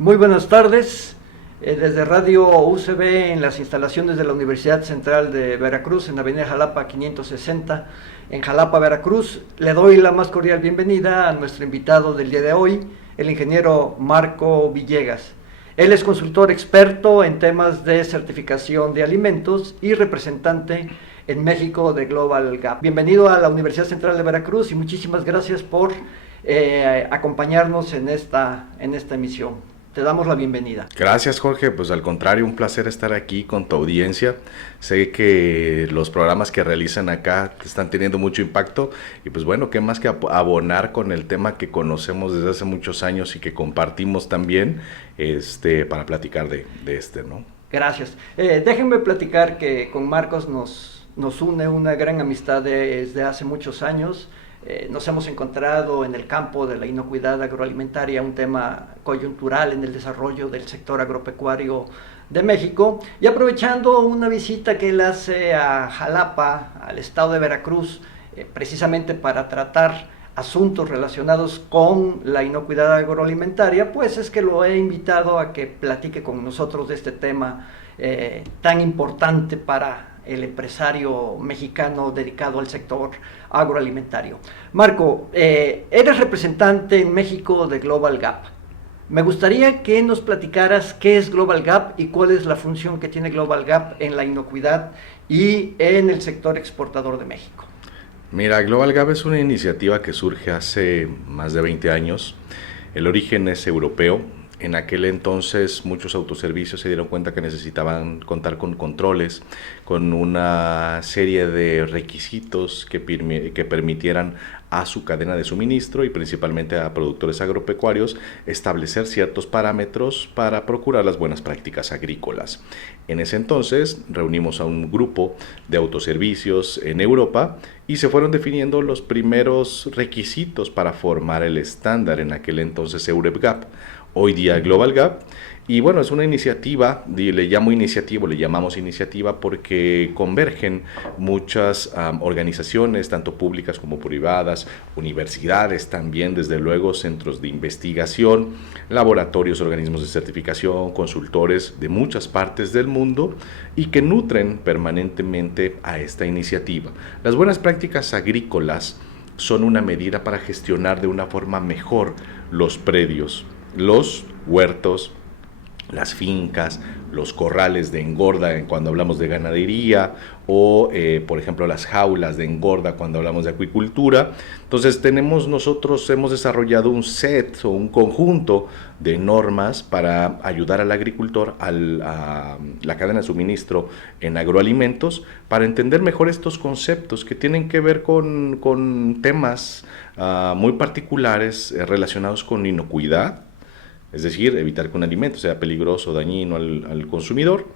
Muy buenas tardes, desde Radio UCB en las instalaciones de la Universidad Central de Veracruz, en Avenida Jalapa 560, en Jalapa, Veracruz. Le doy la más cordial bienvenida a nuestro invitado del día de hoy, el ingeniero Marco Villegas. Él es consultor experto en temas de certificación de alimentos y representante en México de Global Gap. Bienvenido a la Universidad Central de Veracruz y muchísimas gracias por acompañarnos en esta emisión. Te damos la bienvenida. Gracias, Jorge. Pues al contrario, un placer estar aquí con tu audiencia. Sé que los programas que realizan acá están teniendo mucho impacto y pues bueno, qué más que abonar con el tema que conocemos desde hace muchos años y que compartimos también para platicar de ¿no? Gracias. Déjenme platicar que con Marcos nos une una gran amistad desde hace muchos años. Nos hemos encontrado en el campo de la inocuidad agroalimentaria, un tema coyuntural en el desarrollo del sector agropecuario de México, y aprovechando una visita que él hace a Jalapa, al estado de Veracruz, precisamente para tratar asuntos relacionados con la inocuidad agroalimentaria, pues es que lo he invitado a que platique con nosotros de este tema tan importante para el empresario mexicano dedicado al sector agroalimentario. Marco, eres representante en México de Global Gap. Me gustaría que nos platicaras qué es Global Gap y cuál es la función que tiene Global Gap en la inocuidad y en el sector exportador de México. Mira, Global Gap es una iniciativa que surge hace más de 20 años. El origen es europeo. En aquel entonces muchos autoservicios se dieron cuenta que necesitaban contar con controles, con una serie de requisitos que permitieran a su cadena de suministro y principalmente a productores agropecuarios establecer ciertos parámetros para procurar las buenas prácticas agrícolas. En ese entonces reunimos a un grupo de autoservicios en Europa y se fueron definiendo los primeros requisitos para formar el estándar, en aquel entonces EUREP-GAP. Hoy día Global Gap, y bueno, es una iniciativa, le llamamos iniciativa porque convergen muchas organizaciones, tanto públicas como privadas, universidades también, desde luego centros de investigación, laboratorios, organismos de certificación, consultores de muchas partes del mundo y que nutren permanentemente a esta iniciativa. Las buenas prácticas agrícolas son una medida para gestionar de una forma mejor los predios, los huertos, las fincas, los corrales de engorda cuando hablamos de ganadería o por ejemplo las jaulas de engorda cuando hablamos de acuicultura. Entonces nosotros hemos desarrollado un set o un conjunto de normas para ayudar al agricultor, a la cadena de suministro en agroalimentos, para entender mejor estos conceptos que tienen que ver con temas muy particulares relacionados con inocuidad. Es decir, evitar que un alimento sea peligroso o dañino al consumidor,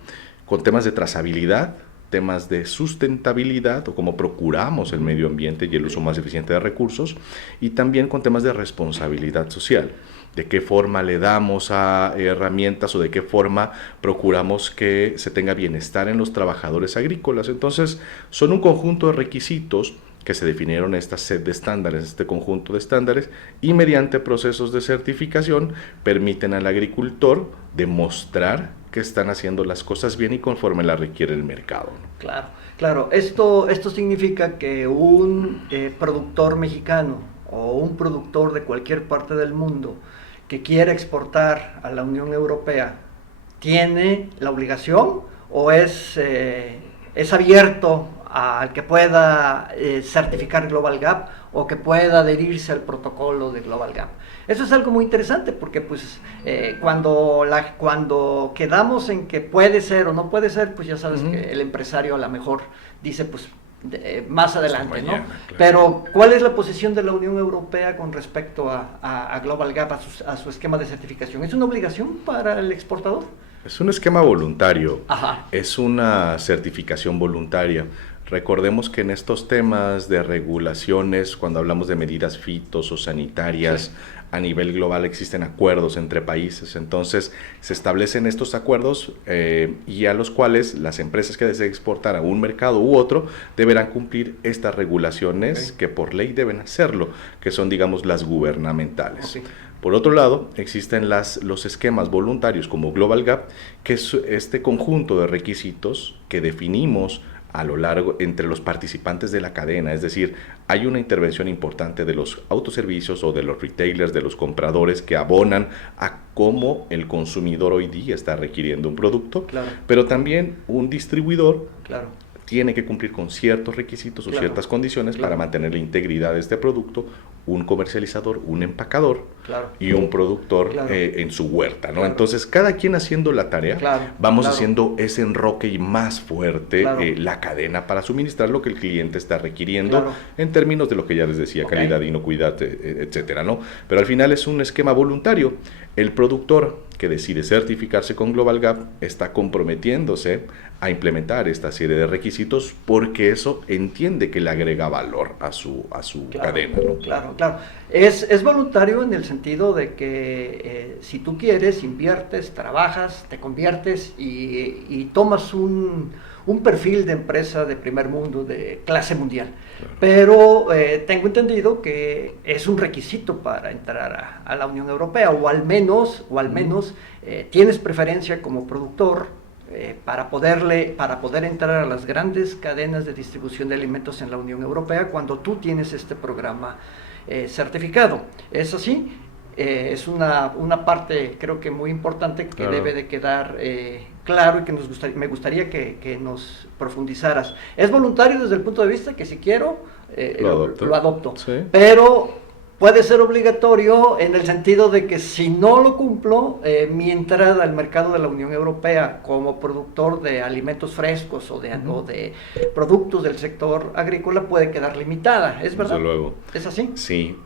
con temas de trazabilidad, temas de sustentabilidad o cómo procuramos el medio ambiente y el uso más eficiente de recursos, y también con temas de responsabilidad social, de qué forma le damos a herramientas o de qué forma procuramos que se tenga bienestar en los trabajadores agrícolas. Entonces, son un conjunto de requisitos que se definieron esta set de estándares, este conjunto de estándares, y mediante procesos de certificación permiten al agricultor demostrar que están haciendo las cosas bien y conforme las requiere el mercado. Claro. Esto significa que un productor mexicano o un productor de cualquier parte del mundo que quiera exportar a la Unión Europea tiene la obligación o es abierto al que pueda certificar Global Gap o que pueda adherirse al protocolo de Global Gap. Eso es algo muy interesante porque pues cuando quedamos en que puede ser o no puede ser, pues ya sabes que el empresario a lo mejor dice pues más adelante, mañana, ¿no? Claro. Pero ¿cuál es la posición de la Unión Europea con respecto a Global Gap, a su esquema de certificación? ¿Es una obligación para el exportador? Es un esquema voluntario. Ajá. Es una certificación voluntaria. Recordemos que en estos temas de regulaciones, cuando hablamos de medidas fitos o sanitarias, sí, a nivel global existen acuerdos entre países, entonces se establecen estos acuerdos y a los cuales las empresas que deseen exportar a un mercado u otro deberán cumplir estas regulaciones que por ley deben hacerlo, que son, digamos, las gubernamentales. Por otro lado, existen los esquemas voluntarios como Global Gap, que es este conjunto de requisitos que definimos a lo largo entre los participantes de la cadena, es decir, hay una intervención importante de los autoservicios o de los retailers, de los compradores que abonan a cómo el consumidor hoy día está requiriendo un producto, pero también un distribuidor tiene que cumplir con ciertos requisitos o ciertas condiciones para mantener la integridad de este producto, un comercializador, un empacador y un productor en su huerta, ¿no? Entonces, cada quien haciendo la tarea, vamos haciendo ese enroque y más fuerte la cadena para suministrar lo que el cliente está requiriendo en términos de lo que ya les decía, calidad, inocuidad, etcétera, ¿no? Pero al final es un esquema voluntario. El productor que decide certificarse con Global Gap está comprometiéndose a implementar esta serie de requisitos porque eso entiende que le agrega valor a su cadena, ¿no? Claro. Es voluntario en el sentido de que si tú quieres, inviertes, trabajas, te conviertes y tomas un perfil de empresa de primer mundo, de clase mundial. Pero tengo entendido que es un requisito para entrar a la Unión Europea, o al menos tienes preferencia como productor para poder entrar a las grandes cadenas de distribución de alimentos en la Unión Europea cuando tú tienes este programa certificado. ¿Es así? Es una parte, creo que muy importante, que debe de quedar claro y que me gustaría que nos profundizaras. Es voluntario desde el punto de vista que si quiero, lo adopto. Pero puede ser obligatorio en el sentido de que si no lo cumplo, mi entrada al mercado de la Unión Europea como productor de alimentos frescos o de productos del sector agrícola puede quedar limitada. ¿Es verdad? Desde luego. ¿Es así? Sí.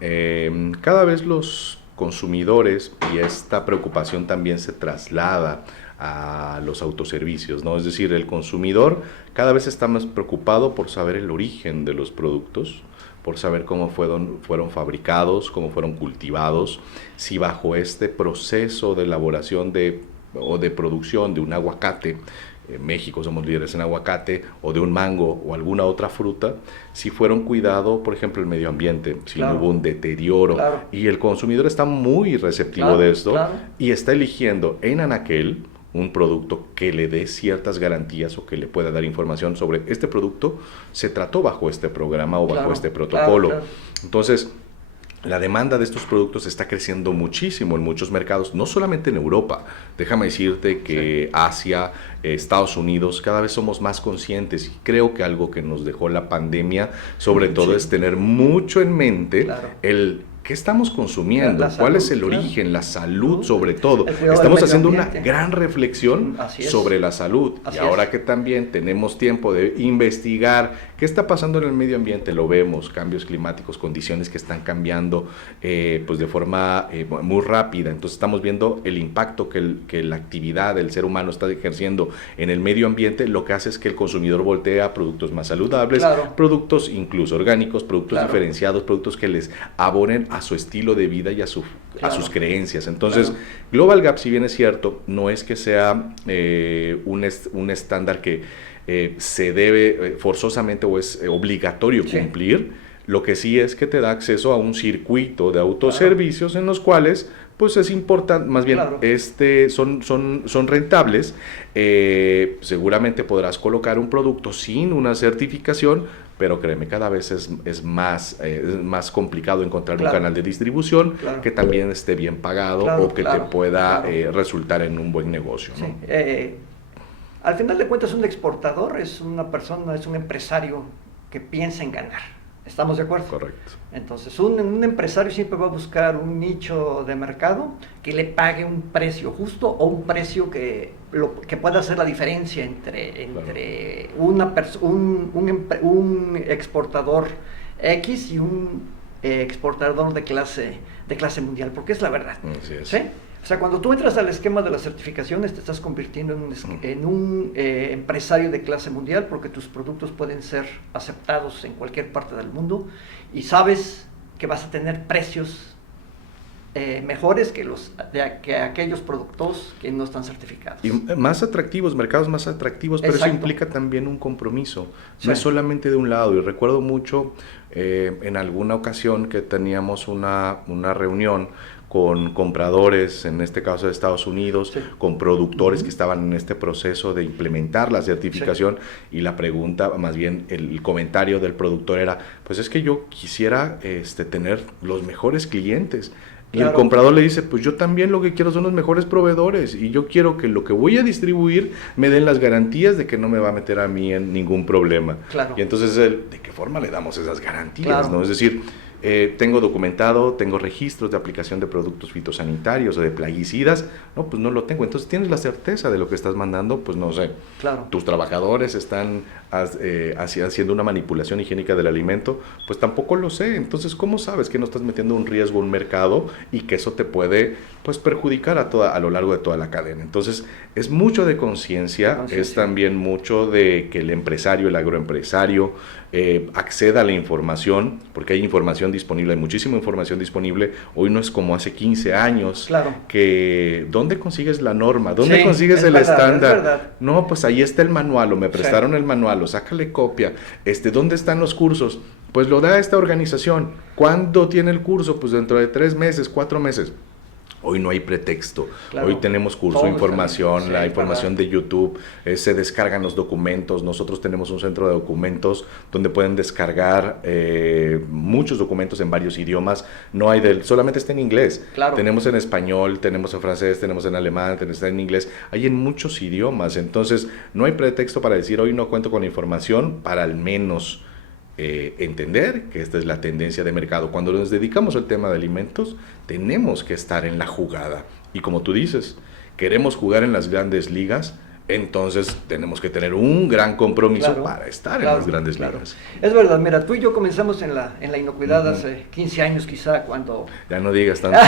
Cada vez los consumidores, y esta preocupación también se traslada a los autoservicios, ¿no? Es decir, el consumidor cada vez está más preocupado por saber el origen de los productos, por saber cómo fueron fabricados, cómo fueron cultivados, si bajo este proceso de elaboración o de producción de un aguacate, en México somos líderes en aguacate, o de un mango o alguna otra fruta, si fueron cuidado, por ejemplo, el medio ambiente, si no hubo un deterioro, y el consumidor está muy receptivo de esto, y está eligiendo en anaquel un producto que le dé ciertas garantías o que le pueda dar información sobre este producto se trató bajo este programa o bajo este protocolo. Entonces, la demanda de estos productos está creciendo muchísimo en muchos mercados, no solamente en Europa. Déjame decirte que Asia, Estados Unidos, cada vez somos más conscientes, y creo que algo que nos dejó la pandemia, sobre todo, es tener mucho en mente ¿qué estamos consumiendo? ¿Cuál es el origen? La salud, sobre todo. Estamos haciendo una gran reflexión sobre la salud. Y ahora que también tenemos tiempo de investigar qué está pasando en el medio ambiente, lo vemos, cambios climáticos, condiciones que están cambiando pues de forma muy rápida. Entonces estamos viendo el impacto que la actividad del ser humano está ejerciendo en el medio ambiente, lo que hace es que el consumidor voltee a productos más saludables, productos incluso orgánicos, productos diferenciados, productos que les abonen a su estilo de vida y a sus creencias. Entonces, Global Gap, si bien es cierto, no es que sea un estándar que se debe forzosamente o es obligatorio cumplir. Lo que sí es que te da acceso a un circuito de autoservicios en los cuales pues es importante, más bien son rentables. Seguramente podrás colocar un producto sin una certificación, pero créeme, cada vez es más complicado encontrar un canal de distribución que también esté bien pagado o que te pueda resultar en un buen negocio, ¿no? Al final de cuentas, un exportador es una persona, es un empresario que piensa en ganar. ¿Estamos de acuerdo? Correcto. Entonces, un empresario siempre va a buscar un nicho de mercado que le pague un precio justo o un precio que pueda hacer la diferencia entre un exportador X y un exportador de clase mundial, porque es la verdad. Así es. ¿Sí? O sea, cuando tú entras al esquema de las certificaciones, te estás convirtiendo en un empresario de clase mundial, porque tus productos pueden ser aceptados en cualquier parte del mundo y sabes que vas a tener precios mejores que aquellos productos que no están certificados. Y más atractivos, mercados más atractivos, pero Exacto. eso implica también un compromiso, Sí. no es solamente de un lado. Y recuerdo mucho en alguna ocasión que teníamos una reunión con compradores, en este caso de Estados Unidos, Sí. con productores que estaban en este proceso de implementar la certificación, y la pregunta, más bien el comentario del productor era, pues es que yo quisiera tener los mejores clientes. Y Claro. el comprador le dice, pues yo también lo que quiero son los mejores proveedores, y yo quiero que lo que voy a distribuir me den las garantías de que no me va a meter a mí en ningún problema. Claro. Y entonces, ¿de qué forma le damos esas garantías? Claro. ¿No? Es decir, tengo documentado, tengo registros de aplicación de productos fitosanitarios o de plaguicidas, no, pues no lo tengo. Entonces tienes la certeza de lo que estás mandando, pues no sé. Claro. Tus trabajadores están haciendo una manipulación higiénica del alimento, pues tampoco lo sé. Entonces, ¿cómo sabes que no estás metiendo un riesgo a un mercado y que eso te puede, pues, perjudicar a lo largo de toda la cadena? Entonces, es mucho de conciencia, es también mucho de que el empresario, el agroempresario, acceda a la información, porque hay información disponible, hay muchísima información disponible. Hoy no es como hace 15 años, Claro. que ¿dónde consigues la norma? ¿Dónde Sí, consigues es el verdad, estándar? es verdad. No, pues ahí está el manual, o me prestaron Sí. el manual, o sácale copia. ¿Dónde están los cursos? Pues lo da esta organización. ¿Cuándo tiene el curso? Pues dentro de 3 meses, 4 meses. Hoy no hay pretexto. Claro. Hoy tenemos curso, Todo información, está bien. la Sí, información de YouTube, se descargan los documentos. Nosotros tenemos un centro de documentos donde pueden descargar muchos documentos en varios idiomas. No hay solamente está en inglés. Claro. Tenemos en español, tenemos en francés, tenemos en alemán, tenemos en inglés. Hay en muchos idiomas. Entonces, no hay pretexto para decir hoy no cuento con la información, para al menos entender que esta es la tendencia de mercado. Cuando nos dedicamos al tema de alimentos, tenemos que estar en la jugada. Y como tú dices, queremos jugar en las grandes ligas, entonces tenemos que tener un gran compromiso, Claro, para estar claro, en las grandes claro. ligas. Es verdad, mira, tú y yo comenzamos en la inocuidad hace 15 años quizá, cuando Ya no digas tanto.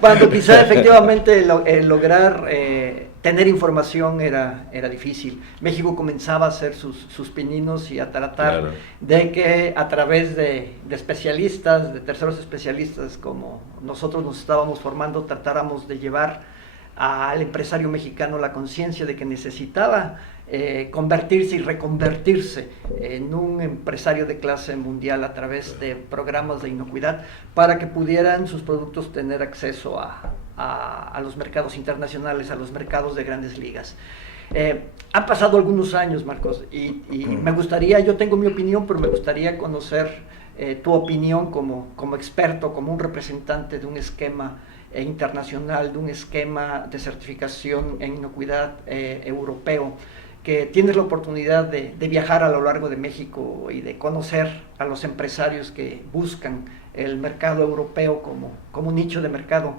cuando quizá efectivamente lograr tener información era difícil. México comenzaba a hacer sus pininos y a tratar Claro. de que a través de especialistas, de terceros especialistas como nosotros nos estábamos formando, tratáramos de llevar al empresario mexicano la conciencia de que necesitaba convertirse y reconvertirse en un empresario de clase mundial a través de programas de inocuidad, para que pudieran sus productos tener acceso a los mercados internacionales, a los mercados de grandes ligas. Han pasado algunos años, Marcos, y me gustaría, yo tengo mi opinión, pero me gustaría conocer tu opinión como experto, como un representante de un esquema internacional, de un esquema de certificación en inocuidad europeo, que tienes la oportunidad de viajar a lo largo de México y de conocer a los empresarios que buscan el mercado europeo como nicho de mercado.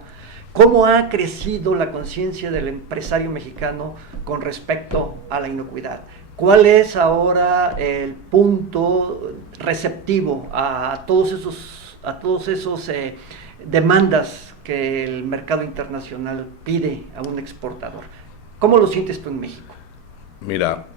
¿Cómo ha crecido la conciencia del empresario mexicano con respecto a la inocuidad? ¿Cuál es ahora el punto receptivo a todos esos demandas que el mercado internacional pide a un exportador? ¿Cómo lo sientes tú en México? Mira,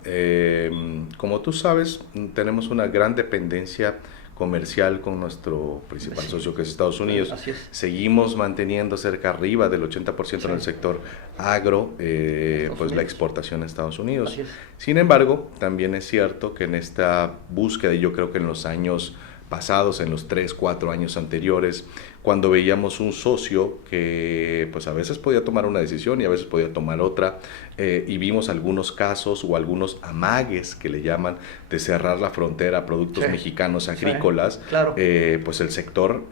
como tú sabes, tenemos una gran dependencia comercial con nuestro principal socio, que es Estados Unidos. Así es. Seguimos manteniendo cerca arriba del 80% en el sector agro, pues la exportación a Estados Unidos. Así es. Sin embargo, también es cierto que en esta búsqueda, y yo creo que en los años pasados, en los 3, 4 años anteriores, cuando veíamos un socio que pues a veces podía tomar una decisión y a veces podía tomar otra, y vimos algunos casos o algunos amagues que le llaman de cerrar la frontera a productos mexicanos agrícolas, claro. Pues el sector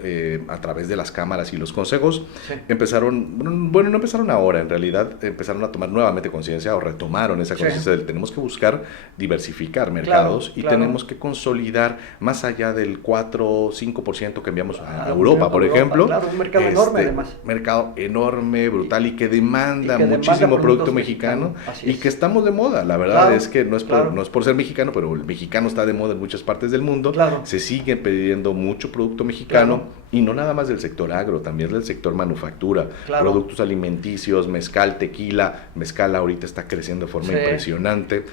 a través de las cámaras y los consejos Sí. empezaron, bueno, no empezaron ahora, en realidad empezaron a tomar nuevamente conciencia o retomaron esa conciencia del tenemos que buscar diversificar mercados, y tenemos que consolidar más allá del 4 o 5% que enviamos a Europa, por ejemplo. Claro, un mercado enorme además. Mercado enorme, brutal, y que demanda muchísimo producto mexicano, y que estamos de moda. La verdad es que no es por ser mexicano, pero el mexicano está de moda en muchas partes del mundo. Se sigue pidiendo mucho producto mexicano, y no nada más del sector agro, también del sector manufactura, productos alimenticios, mezcal, tequila. Mezcal ahorita está creciendo de forma impresionante,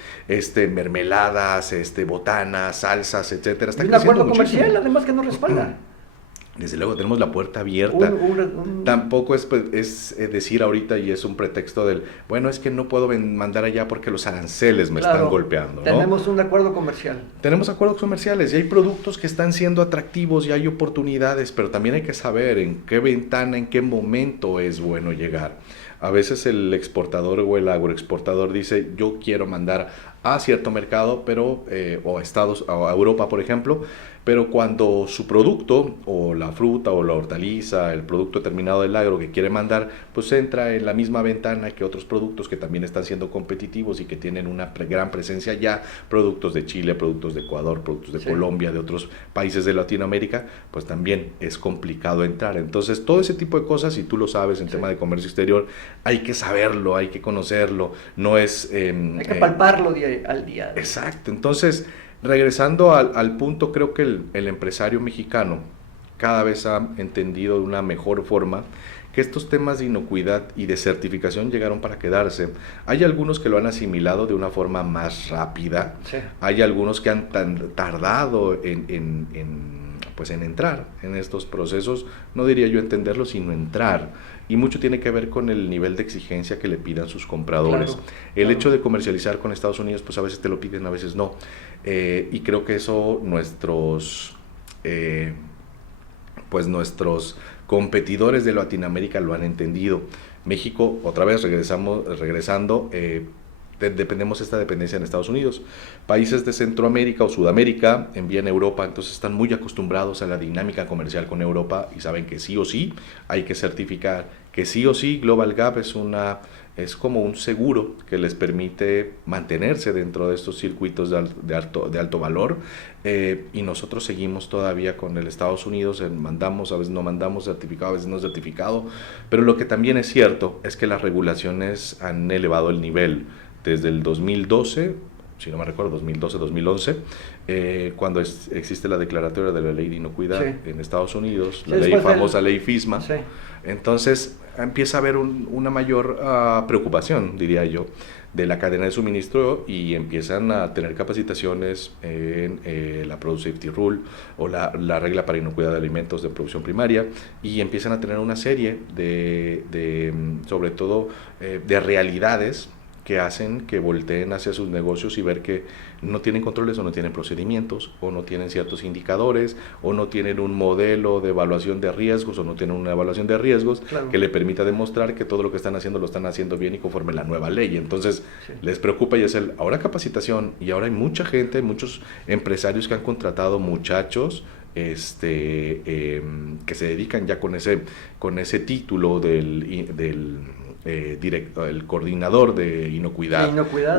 mermeladas, botanas, salsas, etcétera. Está y un acuerdo muchísimo. comercial además que nos respalda. Desde luego tenemos la puerta abierta. Tampoco es decir ahorita, y es un pretexto del, bueno, es que no puedo mandar allá porque los aranceles me están golpeando, ¿no? Tenemos un acuerdo comercial. Tenemos acuerdos comerciales y hay productos que están siendo atractivos y hay oportunidades, pero también hay que saber en qué ventana, en qué momento es bueno llegar. A veces el exportador o el agroexportador dice, yo quiero mandar a cierto mercado, pero o a Europa, por ejemplo, pero cuando su producto, o la fruta, o la hortaliza, el producto terminado del agro que quiere mandar, pues entra en la misma ventana que otros productos que también están siendo competitivos y que tienen una gran presencia ya, productos de Chile, productos de Ecuador, productos de Colombia, de otros países de Latinoamérica, pues también es complicado entrar. Entonces, todo ese tipo de cosas, y tú lo sabes en tema de comercio exterior, hay que saberlo, hay que conocerlo, no es... hay que palparlo día al día. Exacto, entonces... Regresando al punto, creo que el empresario mexicano cada vez ha entendido de una mejor forma que estos temas de inocuidad y de certificación llegaron para quedarse. Hay algunos que lo han asimilado de una forma más rápida, hay algunos que han tardado en entrar en estos procesos, no diría yo entenderlo, sino entrar. Y mucho tiene que ver con el nivel de exigencia que le pidan sus compradores. El hecho de comercializar con Estados Unidos, pues a veces te lo piden, a veces no. Y creo que eso nuestros competidores de Latinoamérica lo han entendido. México, otra vez regresando, dependemos esta dependencia en Estados Unidos. Países de Centroamérica o Sudamérica envían a Europa, entonces están muy acostumbrados a la dinámica comercial con Europa y saben que sí o sí hay que certificar, que sí o sí Global Gap es como un seguro que les permite mantenerse dentro de estos circuitos de alto valor, y nosotros seguimos todavía con el Estados Unidos, mandamos, a veces no mandamos certificado, a veces no certificado, pero lo que también es cierto es que las regulaciones han elevado el nivel. Desde el 2012, si no me recuerdo, 2012-2011, cuando existe la declaratoria de la ley de inocuidad en Estados Unidos, la famosa ley FISMA, entonces empieza a haber una mayor preocupación, diría yo, de la cadena de suministro y empiezan a tener capacitaciones en la Product Safety Rule o la regla para inocuidad de alimentos de producción primaria, y empiezan a tener una serie sobre todo de realidades que hacen que volteen hacia sus negocios y ver que no tienen controles o no tienen procedimientos o no tienen ciertos indicadores o no tienen un modelo de evaluación de riesgos o no tienen una evaluación de riesgos que le permita demostrar que todo lo que están haciendo lo están haciendo bien y conforme la nueva ley. Entonces les preocupa y es ahora capacitación, y ahora hay mucha gente, muchos empresarios que han contratado muchachos que se dedican ya con ese título el coordinador de inocuidad,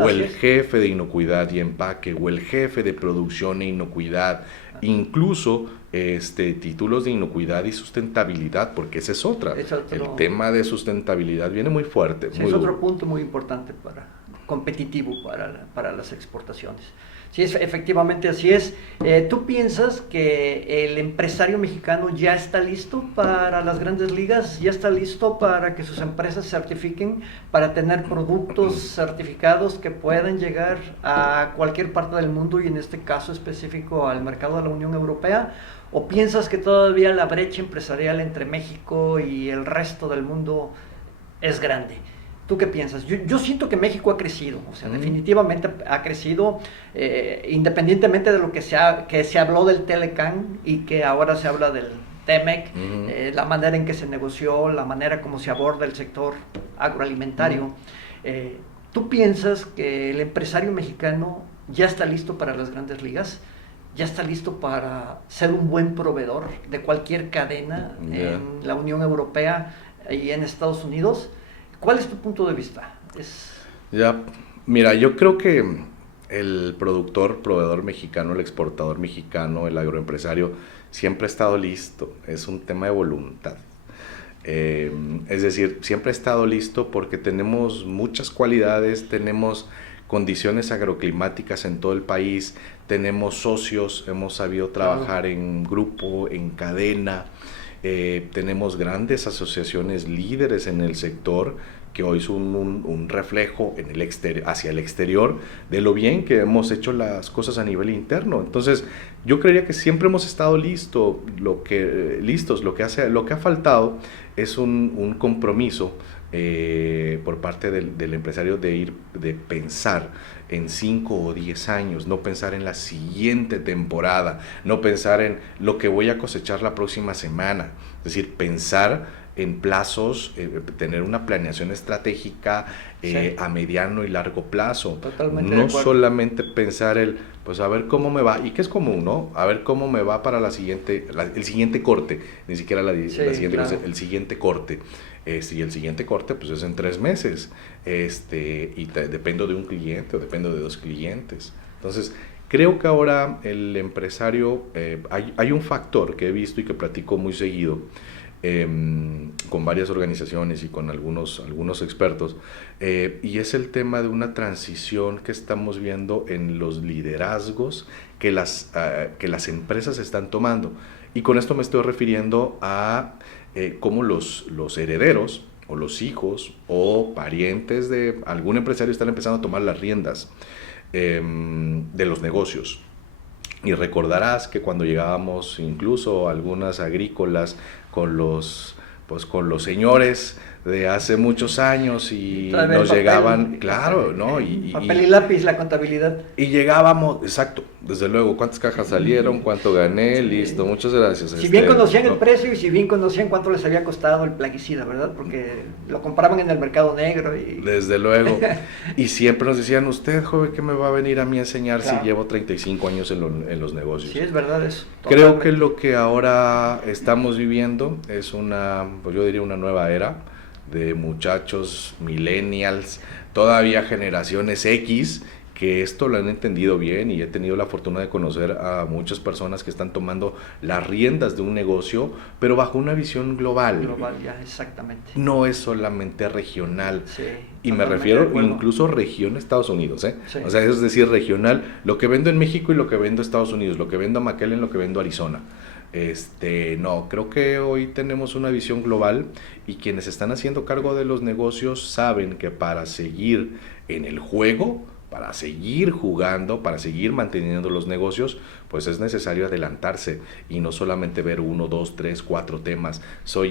o el jefe de inocuidad y empaque, o el jefe de producción e inocuidad, incluso títulos de inocuidad y sustentabilidad, porque esa es otra. El tema de sustentabilidad viene muy fuerte. Es otro punto muy importante competitivo para las exportaciones. Sí, efectivamente así es. ¿Tú piensas que el empresario mexicano ya está listo para las grandes ligas? ¿Ya está listo para que sus empresas certifiquen, para tener productos certificados que puedan llegar a cualquier parte del mundo y en este caso específico al mercado de la Unión Europea? ¿O piensas que todavía la brecha empresarial entre México y el resto del mundo es grande? ¿Tú qué piensas? Yo siento que México ha crecido, o sea, definitivamente ha crecido, independientemente de lo que se habló del Telecán y que ahora se habla del TEMEC, la manera en que se negoció, la manera como se aborda el sector agroalimentario. ¿Tú piensas que el empresario mexicano ya está listo para las grandes ligas? ¿Ya está listo para ser un buen proveedor de cualquier cadena en la Unión Europea y en Estados Unidos? ¿Cuál es tu punto de vista? Mira, yo creo que el proveedor mexicano, el exportador mexicano, el agroempresario, siempre ha estado listo. Es un tema de voluntad. Es decir, siempre ha estado listo porque tenemos muchas cualidades, tenemos condiciones agroclimáticas en todo el país, tenemos socios, hemos sabido trabajar en grupo, en cadena. Tenemos grandes asociaciones líderes en el sector que hoy es un reflejo en el hacia el exterior de lo bien que hemos hecho las cosas a nivel interno. Entonces, yo creería que siempre hemos estado listos. Lo que ha faltado es un compromiso por parte del empresario de pensar en 5 o 10 años, no pensar en la siguiente temporada, no pensar en lo que voy a cosechar la próxima semana, es decir, pensar en plazos, tener una planeación estratégica a mediano y largo plazo. Totalmente no solamente pensar pues a ver cómo me va, y que es común, ¿no? A ver cómo me va para el siguiente corte, ni siquiera la siguiente, claro. El siguiente corte. Y el siguiente corte pues es en 3 meses, y dependo de un cliente o dependo de 2 clientes. Entonces, creo que ahora el empresario, hay un factor que he visto y que platico muy seguido, con varias organizaciones y con algunos expertos, y es el tema de una transición que estamos viendo en los liderazgos que las empresas están tomando. Y con esto me estoy refiriendo a cómo los herederos o los hijos o parientes de algún empresario están empezando a tomar las riendas de los negocios. Y recordarás que cuando llegábamos incluso a algunas agrícolas con los señores de hace muchos años y nos papel, llegaban, claro, ¿no? Papel y lápiz, la contabilidad. Y llegábamos, exacto, desde luego, cuántas cajas salieron, cuánto gané, sí. Listo, muchas gracias. Si bien conocían el precio y si bien conocían cuánto les había costado el plaguicida, ¿verdad? Porque lo compraban en el mercado negro. Desde luego. Y siempre nos decían, usted, joven, ¿qué me va a venir a mí a enseñar si llevo 35 años en los negocios? Sí, es verdad eso. Creo que lo que ahora estamos viviendo es pues yo diría una nueva era de muchachos, millennials, todavía generaciones X, que esto lo han entendido bien, y he tenido la fortuna de conocer a muchas personas que están tomando las riendas de un negocio, pero bajo una visión global. Global, ya, exactamente. No es solamente regional. Sí, y me refiero incluso región Estados Unidos, ¿eh? Sí. O sea, es decir, regional, lo que vendo en México y lo que vendo en Estados Unidos, lo que vendo a McAllen, lo que vendo a Arizona. No, creo que hoy tenemos una visión global, y quienes están haciendo cargo de los negocios saben que para seguir en el juego, para seguir jugando, para seguir manteniendo los negocios, pues es necesario adelantarse y no solamente ver 1, 2, 3, 4 temas. Soy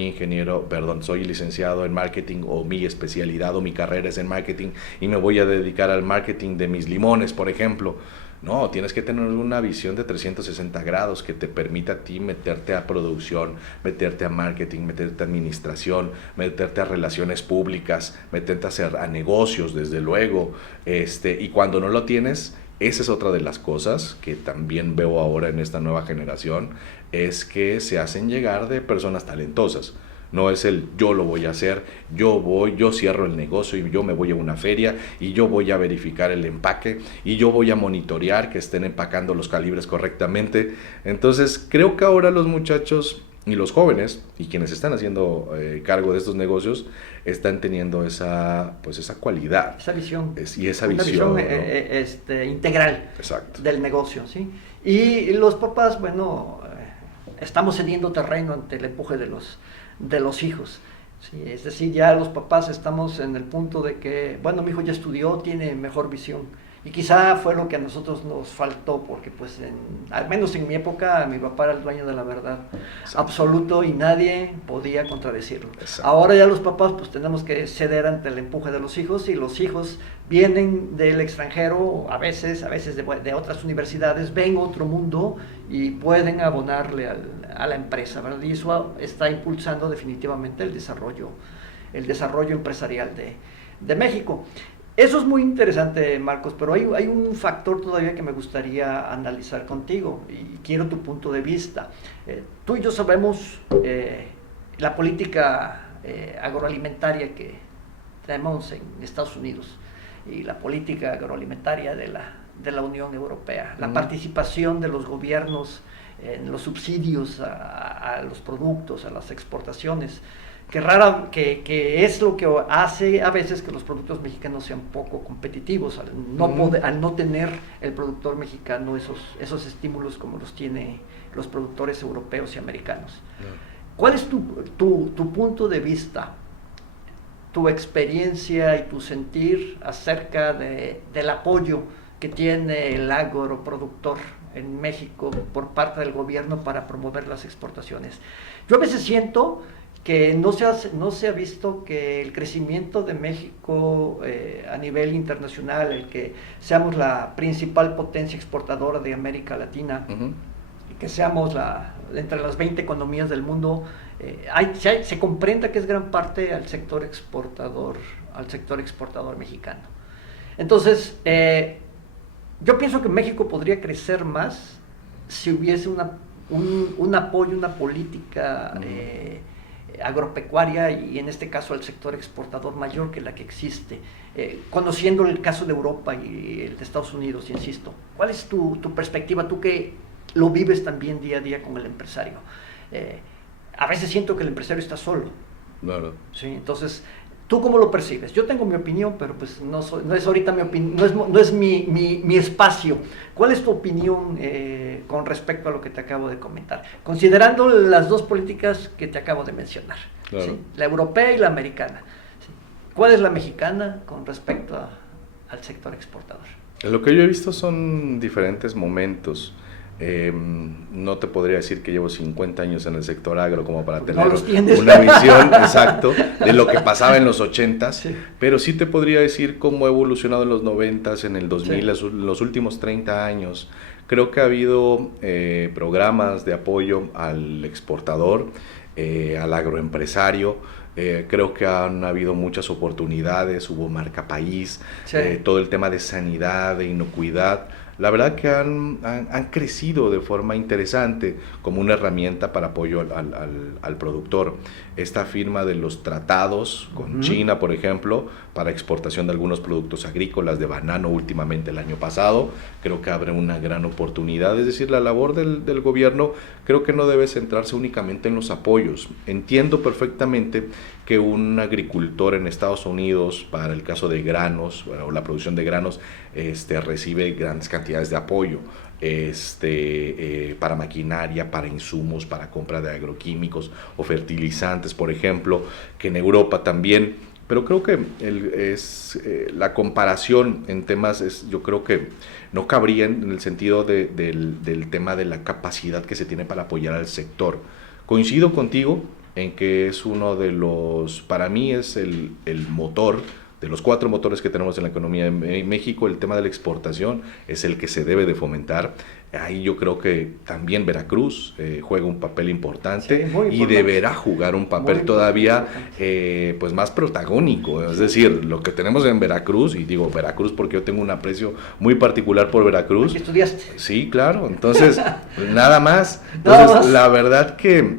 licenciado en marketing, o mi especialidad o mi carrera es en marketing y me voy a dedicar al marketing de mis limones, por ejemplo. No, tienes que tener una visión de 360 grados que te permita a ti meterte a producción, meterte a marketing, meterte a administración, meterte a relaciones públicas, meterte a negocios, desde luego. Y cuando no lo tienes, esa es otra de las cosas que también veo ahora en esta nueva generación, es que se hacen llegar de personas talentosas. No es yo lo voy a hacer, yo cierro el negocio y yo me voy a una feria y yo voy a verificar el empaque y yo voy a monitorear que estén empacando los calibres correctamente. Entonces, creo que ahora los muchachos y los jóvenes y quienes están haciendo cargo de estos negocios están teniendo esa cualidad. Esa visión. Y esa visión, ¿no? Integral. Exacto. Del negocio, ¿sí? Y los papás, estamos cediendo terreno ante el empuje de los hijos, ¿sí? Es decir, ya los papás estamos en el punto de que, mi hijo ya estudió, tiene mejor visión, y quizá fue lo que a nosotros nos faltó, porque al menos en mi época, mi papá era el dueño de la verdad. Exacto. Absoluto, y nadie podía contradecirlo. Exacto. Ahora ya los papás tenemos que ceder ante el empuje de los hijos, y los hijos vienen del extranjero, a veces de otras universidades, ven otro mundo y pueden abonarle a la empresa, ¿verdad? Y eso está impulsando definitivamente el desarrollo empresarial de México. Eso es muy interesante, Marcos, pero hay un factor todavía que me gustaría analizar contigo, y quiero tu punto de vista. Tú y yo sabemos la política agroalimentaria que tenemos en Estados Unidos, y la política agroalimentaria de la Unión Europea, la participación de los gobiernos en los subsidios a los productos, a las exportaciones, que es lo que hace a veces que los productos mexicanos sean poco competitivos, al no tener el productor mexicano esos estímulos como los tiene los productores europeos y americanos. ¿Cuál es tu punto de vista tu experiencia y tu sentir acerca del apoyo que tiene el agroproductor en México por parte del gobierno para promover las exportaciones. Yo a veces siento que no se ha visto que el crecimiento de México a nivel internacional, el que seamos la principal potencia exportadora de América Latina, y que seamos entre las 20 economías del mundo, se comprenda que es gran parte al sector exportador mexicano. Entonces, yo pienso que México podría crecer más si hubiese un apoyo, una política agropecuaria, y en este caso el sector exportador mayor que la que existe. Conociendo el caso de Europa y el de Estados Unidos, insisto, ¿cuál es tu perspectiva? Tú que lo vives también día a día con el empresario. A veces siento que el empresario está solo. Claro. ¿Sí? Entonces, ¿tú cómo lo percibes? Yo tengo mi opinión, pero pues no es ahorita mi opinión, no es mi espacio. ¿Cuál es tu opinión con respecto a lo que te acabo de comentar? Considerando las dos políticas que te acabo de mencionar, claro. ¿sí? La europea y la americana. ¿Sí? ¿Cuál es la mexicana con respecto al sector exportador? Lo que yo he visto son diferentes momentos. No te podría decir que llevo 50 años en el sector agro como para tener una visión exacta de lo que pasaba en los 80s, sí. Pero sí te podría decir cómo ha evolucionado en los 90s, en el 2000, sí. Los últimos 30 años. Creo que ha habido programas de apoyo al exportador, al agroempresario. Creo que han habido muchas oportunidades, hubo marca país, sí. Todo el tema de sanidad, de inocuidad. La verdad que han crecido de forma interesante como una herramienta para apoyo al productor. Esta firma de los tratados con China, por ejemplo, para exportación de algunos productos agrícolas, de banano últimamente el año pasado, creo que abre una gran oportunidad. Es decir, la labor del gobierno creo que no debe centrarse únicamente en los apoyos. Entiendo perfectamente que un agricultor en Estados Unidos, para el caso de granos, o la producción de granos, recibe grandes cantidades de apoyo para maquinaria, para insumos, para compra de agroquímicos o fertilizantes, por ejemplo, que en Europa también. Pero creo que la comparación en temas, yo creo que no cabría en el sentido del tema de la capacidad que se tiene para apoyar al sector. Coincido contigo en que es uno de los, para mí es el motor, de los 4 motores que tenemos en la economía de México. El tema de la exportación es el que se debe de fomentar. Ahí yo creo que también Veracruz juega un papel importante, sí, y deberá jugar un papel todavía pues más protagónico. Es decir, lo que tenemos en Veracruz, y digo Veracruz porque yo tengo un aprecio muy particular por Veracruz. ¿Aquí estudiaste? Sí, claro. Entonces, nada más. Entonces, la verdad que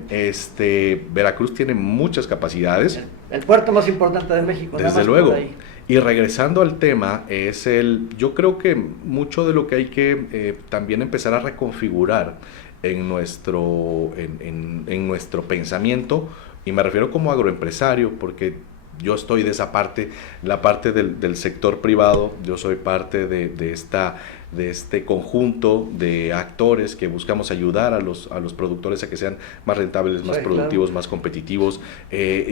Veracruz tiene muchas capacidades. El puerto más importante de México. Desde luego. Y regresando al tema, yo creo que mucho de lo que hay que también empezar a reconfigurar en nuestro pensamiento, y me refiero como agroempresario, porque yo estoy de esa parte, la parte del sector privado. Yo soy parte de este conjunto de actores que buscamos ayudar a los productores a que sean más rentables, más productivos, claro, más competitivos.